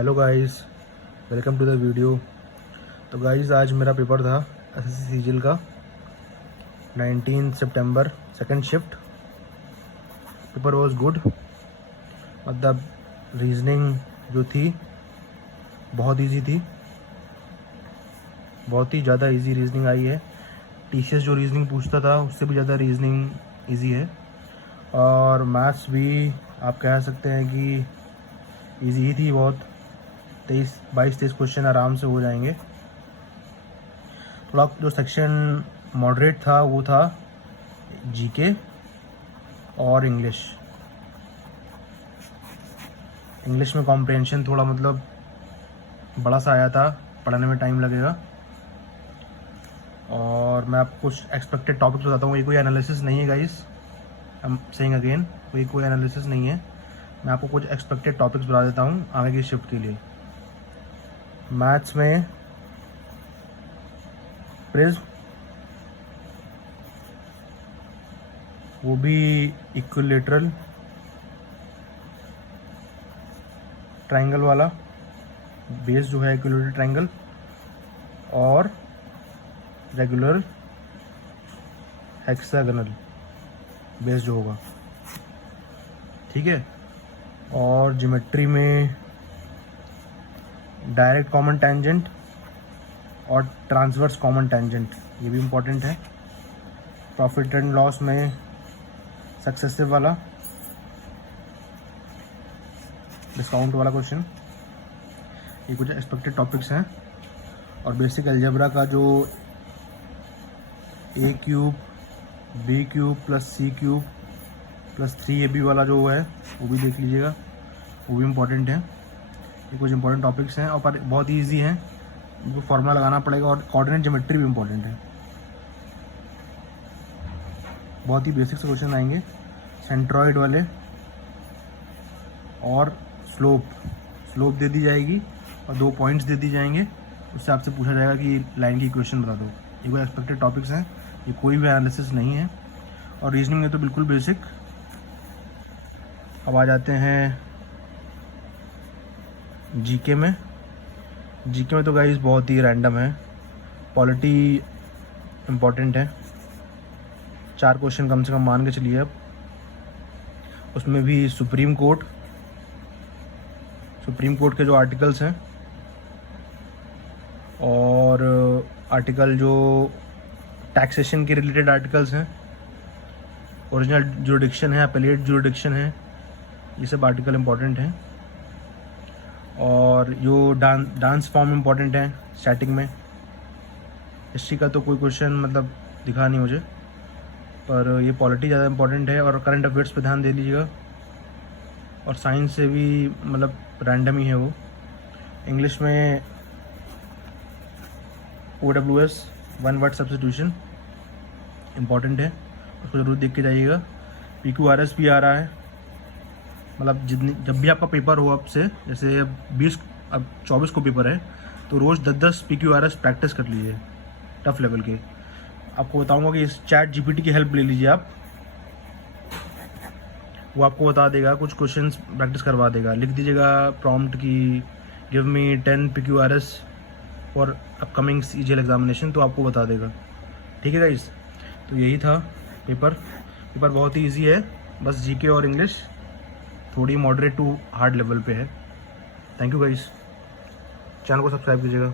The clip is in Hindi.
Hello guys, welcome to the video. तो गाइस आज मेरा पेपर था एसएससी सीजीएल का 19 सितंबर second shift. Paper was good. मतलब रीजनिंग जो थी बहुत इजी थी, बहुत ही ज़्यादा इजी रीजनिंग आई है। टीसीएस जो रीजनिंग पूछता था उससे भी ज़्यादा रीजनिंग इजी है। और मैथ्स भी आप कह सकते हैं कि इजी ही थी बहुत। 22-23 क्वेश्चन आराम से हो जाएंगे। थोड़ा जो सेक्शन मॉडरेट था वो था जीके और इंग्लिश में कॉम्प्रिहेंशन थोड़ा मतलब बड़ा सा आया था, पढ़ने में टाइम लगेगा। और मैं आपको कुछ एक्सपेक्टेड टॉपिक्स बताता हूँ। ये कोई एनालिसिस नहीं है guys, I am saying again, कोई एनालिसिस नहीं है। मैं आपको कुछ एक्सपेक्टेड टॉपिक्स बता देता हूँ आगे की शिफ्ट के लिए। मैथ्स में प्रिज्म, वो भी इक्विलेटरल ट्रायंगल वाला बेस जो है इक्विलेटरल ट्रायंगल, और रेगुलर हेक्सागोनल बेस जो होगा, ठीक है। और ज्योमेट्री में डायरेक्ट कॉमन टेंजेंट और ट्रांसवर्स कॉमन टेंजेंट, ये भी इम्पोर्टेंट है। प्रॉफिट एंड लॉस में सक्सेसिव वाला, डिस्काउंट वाला क्वेश्चन, ये कुछ एक्सपेक्टेड टॉपिक्स हैं। और बेसिक अलजेब्रा का जो a cube b cube plus c cube plus 3ab वाला जो है वो भी देख लीजिएगा, वो भी इम्पोर्टेंट है। ये कुछ इंपॉर्टेंट टॉपिक्स हैं और पर बहुत ईजी हैं, इनको फॉर्मूला लगाना पड़ेगा। और कोऑर्डिनेट ज्योमेट्री भी इम्पोर्टेंट है। बहुत ही बेसिक से क्वेश्चन आएंगे, सेंट्रॉइड वाले। और स्लोप दे दी जाएगी और 2 पॉइंट्स दे दी जाएंगे, उससे आपसे पूछा जाएगा कि लाइन की इक्वेशन बता दो। ये कोई एक्सपेक्टेड टॉपिक्स हैं, ये कोई भी एनालिसिस नहीं है। और रीजनिंग में तो बिल्कुल बेसिक। अब आ जाते हैं जीके में। जीके में तो गाइस बहुत ही रैंडम है। पॉलिटी इम्पोर्टेंट है, 4 क्वेश्चन कम से कम मान के चलिए। अब उसमें भी सुप्रीम कोर्ट के जो आर्टिकल्स हैं, और आर्टिकल जो टैक्सेशन के रिलेटेड आर्टिकल्स हैं, ओरिजिनल जुरिडिक्शन है, अपीलेट जुरिडिक्शन है, ये सब आर्टिकल इम्पोर्टेंट हैं। और जो डांस फॉर्म इम्पोर्टेंट है स्टैटिक में। हिस्ट्री का तो कोई क्वेश्चन मतलब दिखा नहीं मुझे, पर ये पॉलिटी ज़्यादा इम्पोर्टेंट है। और करंट अफेयर्स पे ध्यान दे लीजिएगा। और साइंस से भी मतलब रैंडम ही है वो। इंग्लिश में OWS 1 वर्ड सब्स्टिट्यूशन इम्पॉर्टेंट है, उसको जरूर देख के जाइएगा। PQRS भी आ रहा है, मतलब जब भी आपका पेपर हो अब से, जैसे अब 24 को पेपर है, तो रोज़ 10-10 PQRS प्रैक्टिस कर लीजिए टफ लेवल के। आपको बताऊंगा कि इस चैट GPT की हेल्प ले लीजिए आप, वो आपको बता देगा, कुछ क्वेश्चंस प्रैक्टिस करवा देगा। लिख दीजिएगा प्रॉम्प्ट की give me 10 PQRS for upcoming CGL examination, तो आपको बता देगा, ठीक है गाइस। तो यही था पेपर बहुत ही ईजी है, बस जीके और इंग्लिश थोड़ी मॉडरेट टू हार्ड लेवल पे है। थैंक यू गाइस, चैनल को सब्सक्राइब कीजिएगा।